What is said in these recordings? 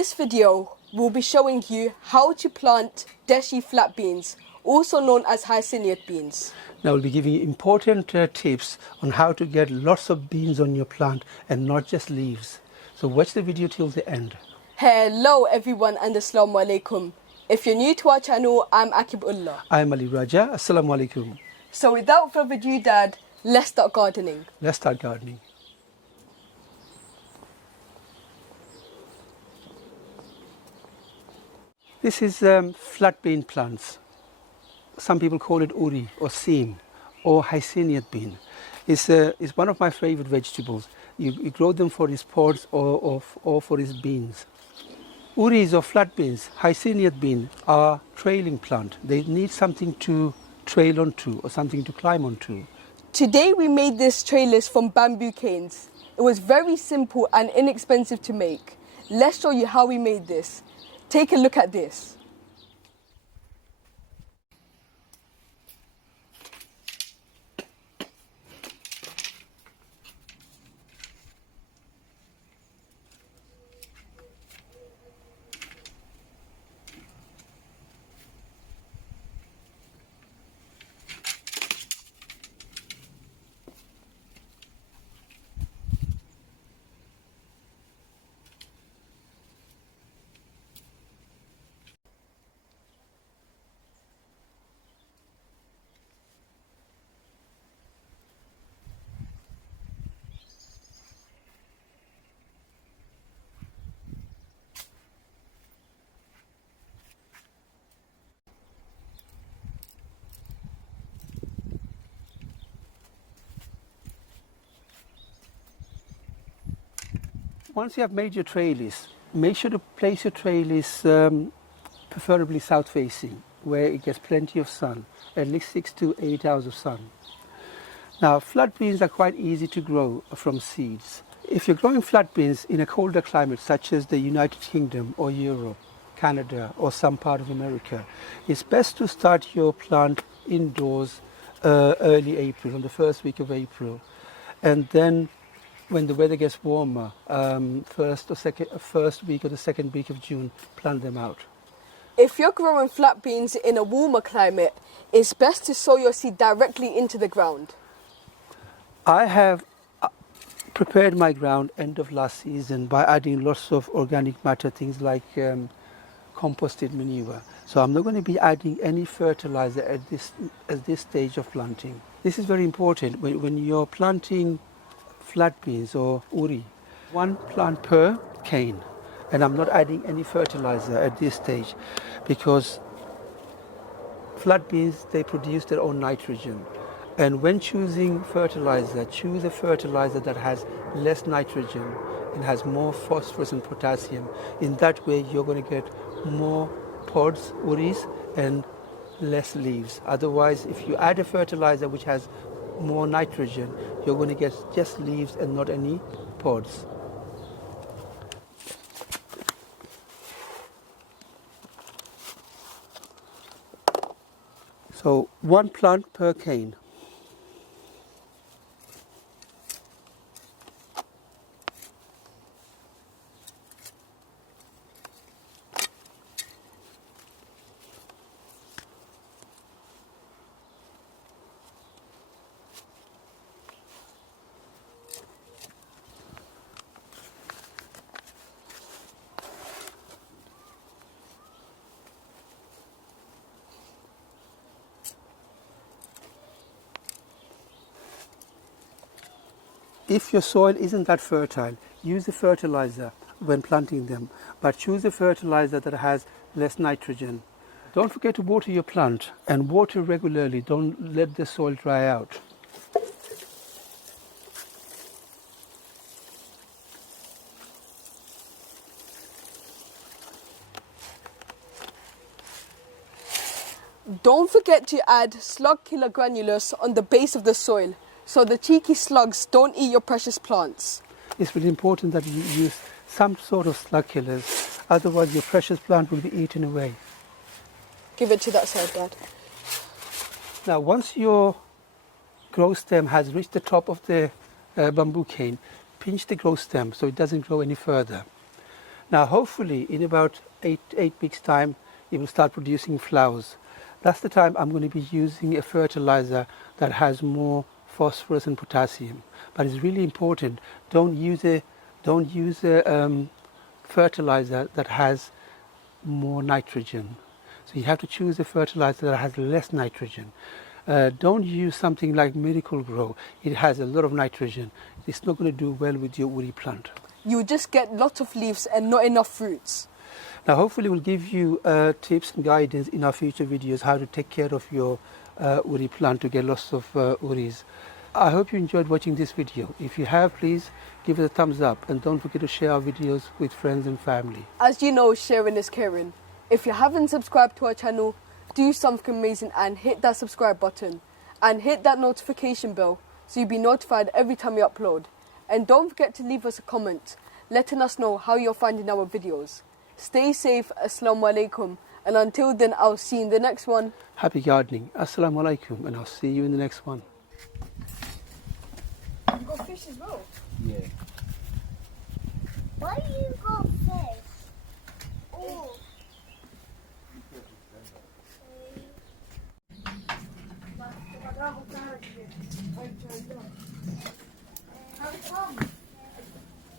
this video, we'll be showing you how to plant Deshi flat beans, also known as hyacinth beans. Now we'll be giving you important tips on how to get lots of beans on your plant and not just leaves. So watch the video till the end. Hello everyone and Assalamu alaikum. If you're new to our channel, I'm Akibullah. I'm Ali Raja. Assalamu alaikum. So without further ado, Dad, let's start gardening. Let's start gardening. This is flat bean plants. Some people call it uri or seam or hyacinth bean. It's one of my favorite vegetables. You grow them for its pods or for its beans. Uris or flat beans, hyacinth bean are trailing plant. They need something to trail onto or something to climb onto. Today we made this trellis from bamboo canes. It was very simple and inexpensive to make. Let's show you how we made this. Take a look at this. Once you have made your trellis, make sure to place your trellis preferably south facing, where it gets plenty of sun, at least 6 to 8 hours of sun. Now, flat beans are quite easy to grow from seeds. If you're growing flat beans in a colder climate such as the United Kingdom or Europe, Canada or some part of America, it's best to start your plant indoors early April, on the first week of April, and then when the weather gets warmer, first week or the second week of June, plant them out. If you're growing flat beans in a warmer climate, it's best to sow your seed directly into the ground. I have prepared my ground end of last season by adding lots of organic matter, things like composted manure. So I'm not going to be adding any fertilizer at this stage of planting. This is very important when you're planting flat beans or uri. One plant per cane, and I'm not adding any fertilizer at this stage because flat beans, they produce their own nitrogen, and when choosing fertilizer, choose a fertilizer that has less nitrogen and has more phosphorus and potassium. In that way you're going to get more pods, uris, and less leaves. Otherwise, if you add a fertilizer which has more nitrogen, you're going to get just leaves and not any pods. So one plant per cane. If your soil isn't that fertile, use a fertilizer when planting them, but choose a fertilizer that has less nitrogen. Don't forget to water your plant, and water regularly. Don't let the soil dry out. Don't forget to add slug killer granulus on the base of the soil, so the cheeky slugs don't eat your precious plants. It's really important that you use some sort of slug killers, otherwise your precious plant will be eaten away. Give it to that side, Dad. Now, once your growth stem has reached the top of the bamboo cane, pinch the growth stem so it doesn't grow any further. Now, hopefully, in about eight weeks' time, it will start producing flowers. That's the time I'm going to be using a fertilizer that has more phosphorus and potassium. But it's really important. Don't use a fertilizer that has more nitrogen. So you have to choose a fertilizer that has less nitrogen. Don't use something like Miracle Grow. It has a lot of nitrogen. It's not going to do well with your woody plant. You just get lots of leaves and not enough fruits. Now, hopefully we'll give you tips and guidance in our future videos how to take care of your woody plant to get lots of woodies. I hope you enjoyed watching this video. If you have, please give it a thumbs up and don't forget to share our videos with friends and family. As you know, sharing is caring. If you haven't subscribed to our channel, do something amazing and hit that subscribe button and hit that notification bell so you'll be notified every time we upload. And don't forget to leave us a comment letting us know how you're finding our videos. Stay safe, Assalamu alaikum, and until then I'll see you in the next one. Happy gardening. Assalamu alaikum, and I'll see you in the next one. You got fish as well? Yeah. Why do you got fish? Oh.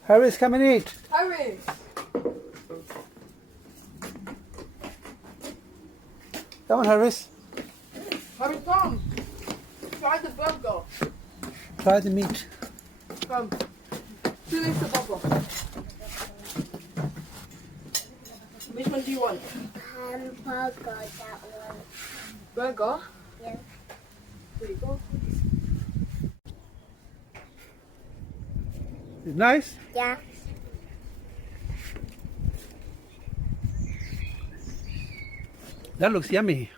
Harris, come and eat. Harris! Come on, Harris. Harris, come! Try the burger. Try the meat. Come. Finish the burger. Which one do you want? Hamburger, that one. Burger? Yeah. There you go. It's nice. Yeah. That looks yummy.